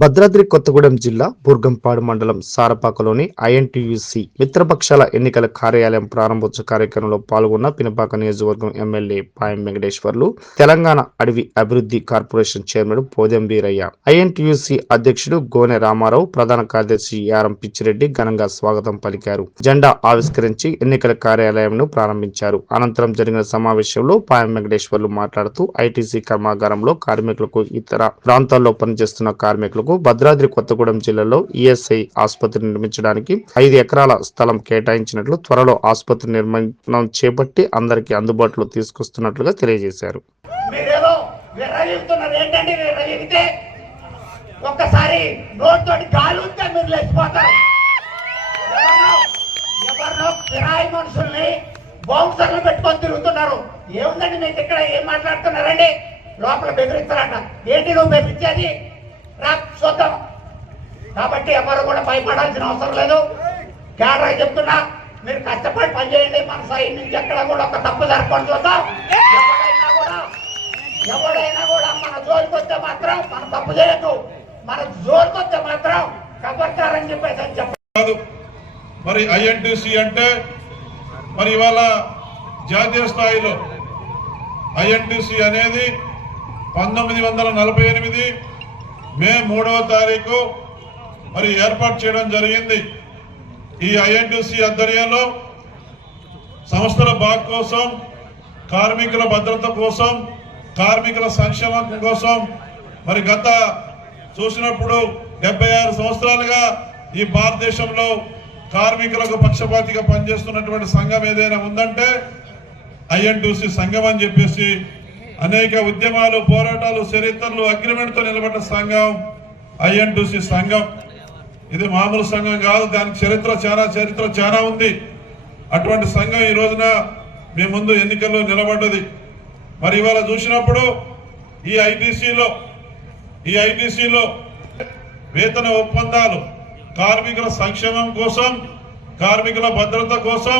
భద్రాద్రి కొత్తగూడెం జిల్లా బూర్గంపాడు మండలం సారపాకలోని ఐఎన్టీయూసీ మిత్రపక్షాల ఎన్నికల కార్యాలయం ప్రారంభోత్సవ కార్యక్రమంలో పాల్గొన్న పినపాక నియోజకవర్గం ఎమ్మెల్యే పాయం వెంకటేశ్వర్లు, తెలంగాణ అడవి అభివృద్ధి corporation chairman Podem Veeraiah, INTUC అధ్యక్షుడు గోనె రామారావు, ప్రధాన కార్యదర్శి యారం పిచ్చిరెడ్డి ఘనంగా స్వాగతం పలికారు. జెండా ఆవిష్కరించి ఎన్నికల కార్యాలయంను ప్రారంభించారు. అనంతరం జరిగిన సమావేశంలో పాయం వెంకటేశ్వర్లు మాట్లాడుతూ ఐటీసీ కర్మాగారంలో కార్మికులకు, ఇతర ప్రాంతాల్లో పనిచేస్తున్న కార్మికులకు భద్రాద్రి కొత్తగూడెం జిల్లాలో ఈఎస్ఐ ఆసుపత్రి నిర్మించడానికి 5 ఎకరాల స్థలం కేటాయించినట్లు, త్వరలో ఆసుపత్రి నిర్మాణం చేపట్టి అందరికీ అందుబాటులో తీసుకొస్తున్నట్లుగా తెలియజేశారు. ఒక్కసారి నోట్తోటి గాలి ఉంటే మీరు లేచిపోతారు. ఎవరినో కిరాయి మనుషుల్ని బౌన్సర్లు పెట్టుకొని తిరుగుతున్నారు. ఏముందండి మీకు ఇక్కడ? ఏం మాట్లాడుతున్నారండి? లోపల బెదిరిస్తారంట. ఏంటి నువ్వు బెదిరించేది? రా చూద్దాం. కాబట్టి ఎవరు కూడా భయపడాల్సిన అవసరం లేదు. కేడరా చెప్తున్నా, మీరు కష్టపడి పనిచేయండి. మన సైడ్ నుంచి ఎక్కడ కూడా ఒక తప్పు జరగకుండా చూద్దాం. ఎవడైనా కూడా మన జోలికి వస్తే మాత్రం మన తప్పు చేయొద్దు. మన జోలికి వస్తే మాత్రం కబర్తారని చెప్పేసి అని చెప్పారు. మరి ఐఎన్టీసీ అంటే మరి ఇవాళ జాతీయ స్థాయిలో ఐఎన్టీసీ అనేది 1948 మే 3వ తారీఖు మరి ఏర్పాటు చేయడం జరిగింది. ఈ ఐఎన్టీసీ ఆధ్వర్యంలో సంస్థల బాగు కోసం, కార్మికుల భద్రత కోసం, కార్మికుల సంక్షేమం కోసం మరి గత చూసినప్పుడు 76 సంవత్సరాలుగా ఈ భారతదేశంలో కార్మికులకు పక్షపాతిగా పనిచేస్తున్నటువంటి సంఘం ఏదైనా ఉందంటే ఐఎన్టీసీ సంఘం అని చెప్పేసి అనేక ఉద్యమాలు, పోరాటాలు, చరిత్రలు, అగ్రిమెంట్తో నిలబడ్డ సంఘం ఐఎన్టీసీ సంఘం. ఇది మామూలు సంఘం కాదు. దానికి చరిత్ర చాలా ఉంది. అటువంటి సంఘం ఈ రోజున మీ ముందు ఎన్నికల్లో నిలబడ్డది. మరి ఇవాళ చూసినప్పుడు ఈ ఐటీసీలో వేతన ఒప్పందాలు, కార్మికుల సంక్షేమం కోసం, కార్మికుల భద్రత కోసం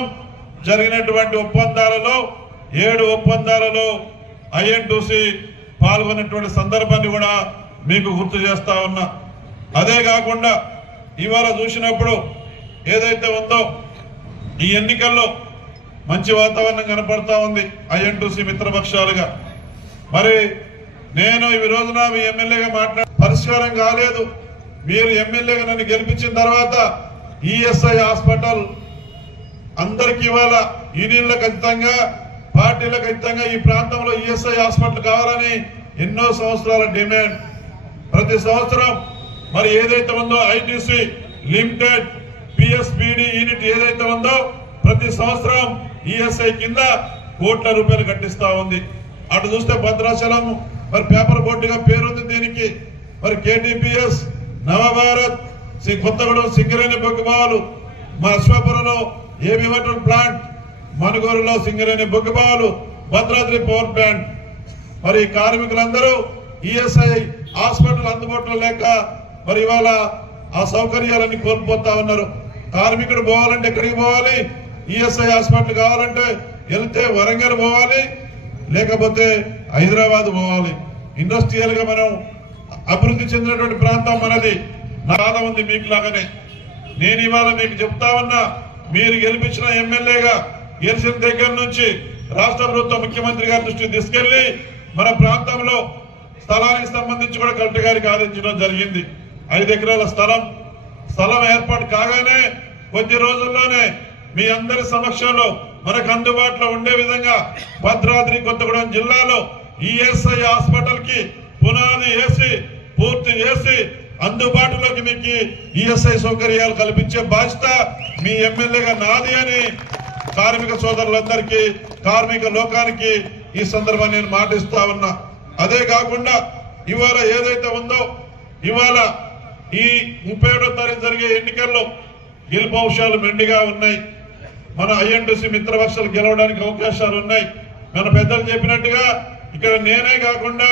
జరిగినటువంటి ఒప్పందాలలో 7 ఒప్పందాలలో ఐఎన్టీయూసీ పాల్గొన్నటువంటి సందర్భాన్ని కూడా మీకు గుర్తు చేస్తా ఉన్నా. అదే కాకుండా ఇవాళ చూసినప్పుడు ఏదైతే ఉందో ఈ ఎన్నికల్లో మంచి వాతావరణం కనపడతా ఉంది ఐఎన్టీయూసీ మిత్రపక్షాలుగా. మరి నేను ఈ రోజున మీ ఎమ్మెల్యేగా పరిష్కారం కాలేదు. మీరు ఎమ్మెల్యేగా నన్ను గెలిపించిన తర్వాత ఈఎస్ఐ హాస్పిటల్ అందరికి ఇవాళ యూనియన్లకు ఖచ్చితంగా, పార్టీలకు ఖచ్చితంగా ఈ ప్రాంతంలో ఈఎస్ఐ హాస్పిటల్ కావాలని ఎన్నో సంవత్సరాల డిమాండ్. ప్రతి సంవత్సరం మరి ఏదైతే ఉందో ఐటీసీ లిమిటెడ్ పిఎస్పిడి యూనిట్ ఏదైతే ఉందో ప్రతి సంవత్సరం ఈఎస్ఐ కింద కోట్ల రూపాయలు కట్టిస్తా ఉంది. అటు చూస్తే భద్రాచలం మరి పేపర్ బోర్డుగా పేరుంది దీనికి. మరి కేటీపీఎస్, నవభారత్, కొత్తగూడెం సింగరేణి బొగ్గుబావులు, మా అశ్వాపురంలో ఏబీ వాటర్ ప్లాంట్, మనుగోరులో సింగరేణి బొగ్గుబావులు, భద్రాద్రి పవర్ ప్లాంట్. మరి కార్మికులందరూ ఈఎస్ఐ హాస్పిటల్ అందుబాటులో లేక మరి ఇవాళ ఆ సౌకర్యాలన్నీ కోల్పోతా ఉన్నారు. కార్మికుడు పోవాలంటే ఎక్కడికి పోవాలి? ఈఎస్ఐ హాస్పిటల్ కావాలంటే వెళ్తే వరంగల్ పోవాలి, లేకపోతే హైదరాబాద్ పోవాలి. ఇండస్ట్రియల్ గా మనం అభివృద్ధి చెందినటువంటి ప్రాంతం మనది. చాలా ఉంది మీకు లాగానే. నేను ఇవాళ మీకు చెప్తా ఉన్నా, మీరు గెలిపించిన ఎమ్మెల్యేగా గెలిచిన దగ్గర నుంచి రాష్ట్ర ప్రభుత్వం ముఖ్యమంత్రి గారి దృష్టికి తీసుకెళ్లి మన ప్రాంతంలో స్థలానికి సంబంధించి కూడా కలెక్టర్ గారికి ఆదేశించడం జరిగింది. 5 ఎకరాల స్థలం ఏర్పాటు కాగానే కొద్ది రోజుల్లోనే మీ అందరి సమక్షంలో మనకు అందుబాటులో ఉండే విధంగా భద్రాద్రి కొత్తగూడెం జిల్లాలో ఈఎస్ఐ హాస్పిటల్ కి పునాది వేసి, పూర్తి చేసి అందుబాటులోకి మీకు ఈఎస్ఐ సౌకర్యాలు కల్పించే బాధ్యత మీ ఎమ్మెల్యేగా నాది అని కార్మిక సోదరులందరికీ, కార్మిక లోకానికి ఈ సందర్భాన్ని నేను మాటిస్తా ఉన్నా. అదే కాకుండా ఇవాళ ఏదైతే ఉందో, ఇవాళ ఈ 37వ తారీఖు జరిగే ఎన్నికల్లో గెలుపవకాశాలు మెండుగా ఉన్నాయి. మన ఐఎన్టీయూసీ మిత్రపక్షాలు గెలవడానికి అవకాశాలు ఉన్నాయి. మన పెద్దలు చెప్పినట్టుగా ఇక్కడ నేనే కాకుండా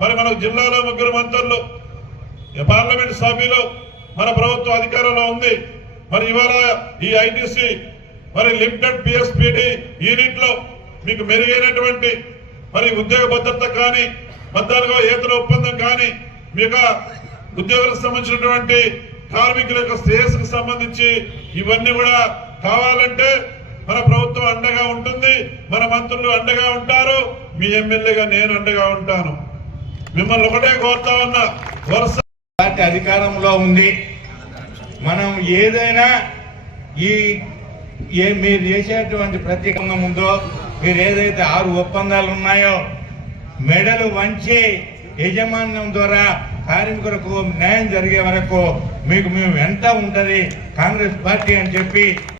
మరి మన జిల్లాలో 3 మంత్రులు, పార్లమెంట్ సభ్యులు, మన ప్రభుత్వ అధికారంలో ఉంది. మరి ఇవాళ ఈ ఐటీసీ మరి లిమిటెడ్ పిఎస్పిడి యూనిట్ లో మీకు మెరుగైనటువంటి మరి ఉద్యోగ భద్రత కానీ, 14వ వేతన ఒప్పందం కానీ, మీకు ఉద్యోగులకు సంబంధించినటువంటి కార్మికుల యొక్క శ్రేయస్సుకు సంబంధించి ఇవన్నీ కూడా కావాలంటే మన ప్రభుత్వం అండగా ఉంటుంది, మన మంత్రులు అండగా ఉంటారు, మీ ఎమ్మెల్యేగా నేను అండగా ఉంటాను. మిమ్మల్ని ఒకటే కోరుతా ఉన్నా, వరుస పార్టీ అధికారంలో ఉంది. మనం ఏదైనా మీరు చేసేటువంటి ప్రత్యేకంగా ఉందో, మీరు ఏదైతే 6 ఒప్పందాలు ఉన్నాయో మెడలు వంచి యజమాన్యం ద్వారా కార్మికులకు న్యాయం జరిగే వరకు మీకు మేము వెంట ఉంటది కాంగ్రెస్ పార్టీ అని చెప్పి